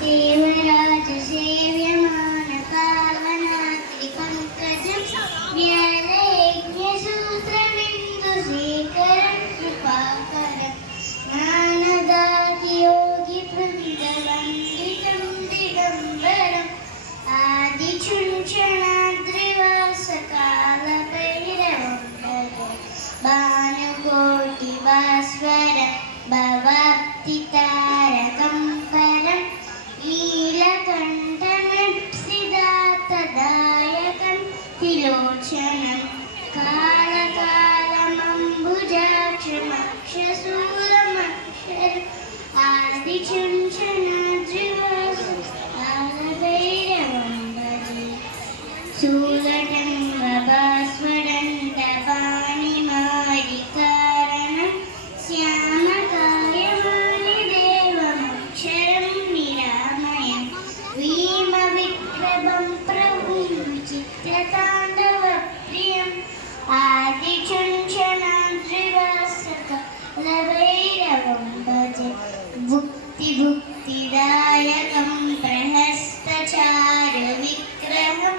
देवराज सेव्यमान पावनात्रि पंकजं व्यालयज्ञसूत्रबिन्दुशेखरं कृपाकरं ज्ञानदाति योगिप्रतिदवन्दितं दिगम्बरम् आदिचुञ्चनाद्रिवासकालभैरवं भजे भानुकोटिभास्वर भवाब्धितारकं परं नीलकण्ठनप्सिदातदायकं त्रिलोचनं कालकालमम्बुजाक्षमक्षशूलमक्षरम् आदिचुञ्चनाद्रिवासकालभैरवं भजे शूलटङ्गभास्वरण्डपाणिमारिकारणं श्यामकायमालिदेवमक्षरं निरामयं भीमविक्रमं प्रभुं विचित्रताण्डवप्रियम् आदिचुञ्चनाद्रिवासकालभैरवं भजे भुक्तिदायकं प्रहस्तचारुविग्रहं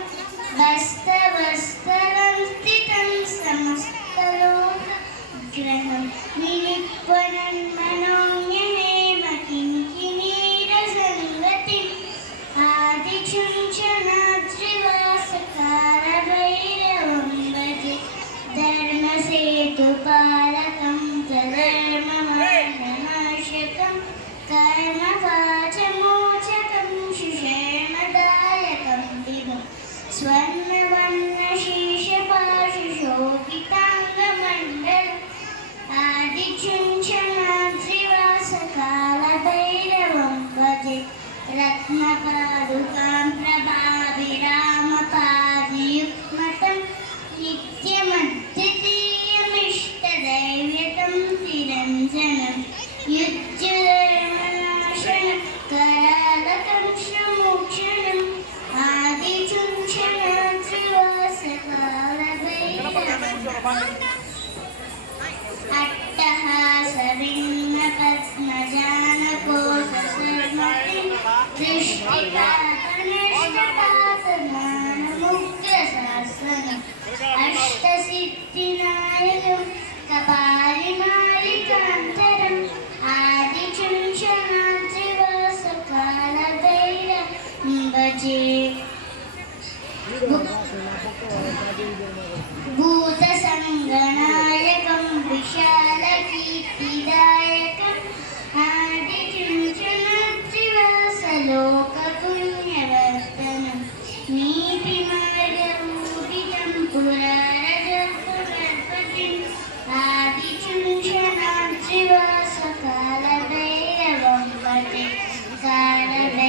वस्तवस्तरं स्थितं समस्तलोकग्रहं निलिप्वनन्मनोज्ञहेमकिङ्किणीरसङ्गतिम् आदिचुञ्चनाद्रिवासकालभैरवं भजे धर्मसेतुपालकं सधर्ममार्गनाशकं कर्मवाचमोचकं सुषेमदायकं विभुं स्वर्णवर्णशीर्षपाशुशोभिताङ्गमण्डलम् आदिचुञ्चनाद्रिवासकालभैरवं भजे रत्नपादुकां प्रभाभिरामपादियुग्मतं नित्यमद्वितीयमिष्टदैव्यतं तिरञ्जनं युज्यधर्मनाशनं करालकं श्रमोक्षणम् आदिचुञ्चनाद्रिवासकालभैरवं अट्टहासभिन्नपद्मजानकोशसर्मतिं दृष्टिपातनष्टपातज्ञानमुग्रशासनम् अष्टसिद्धिनायकं कपालिमालिकान्तरम् आदिचुञ्चनाद्रिवासकालभैरवं भजे भूतसङ्गनायकं विशालकीर्तिदायकम् आदिचुञ्चनाद्रिवासलोकपुण्यवर्धनं नीतिमार्गपूरितं पुरारजपुनर्पतिम् आदिचुञ्चनाद्रिवासकालभैरवं भजे कालभैरवाष्टकं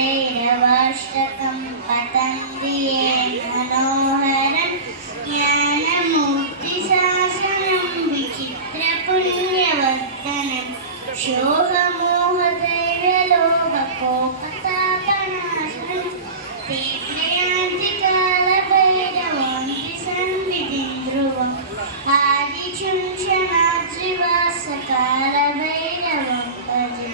पठन्ति ये मनोहरं ज्ञानमूर्तिशासनं विचित्रपुण्यवर्धनं शोभमोहदैर्यलोभकोपतापनाशनं ते प्रयान्ति कालभैरवं त्रिसन्निधिं ध्रुवम् आदिचुञ्चनाद्रिवासकालभैरवं भजे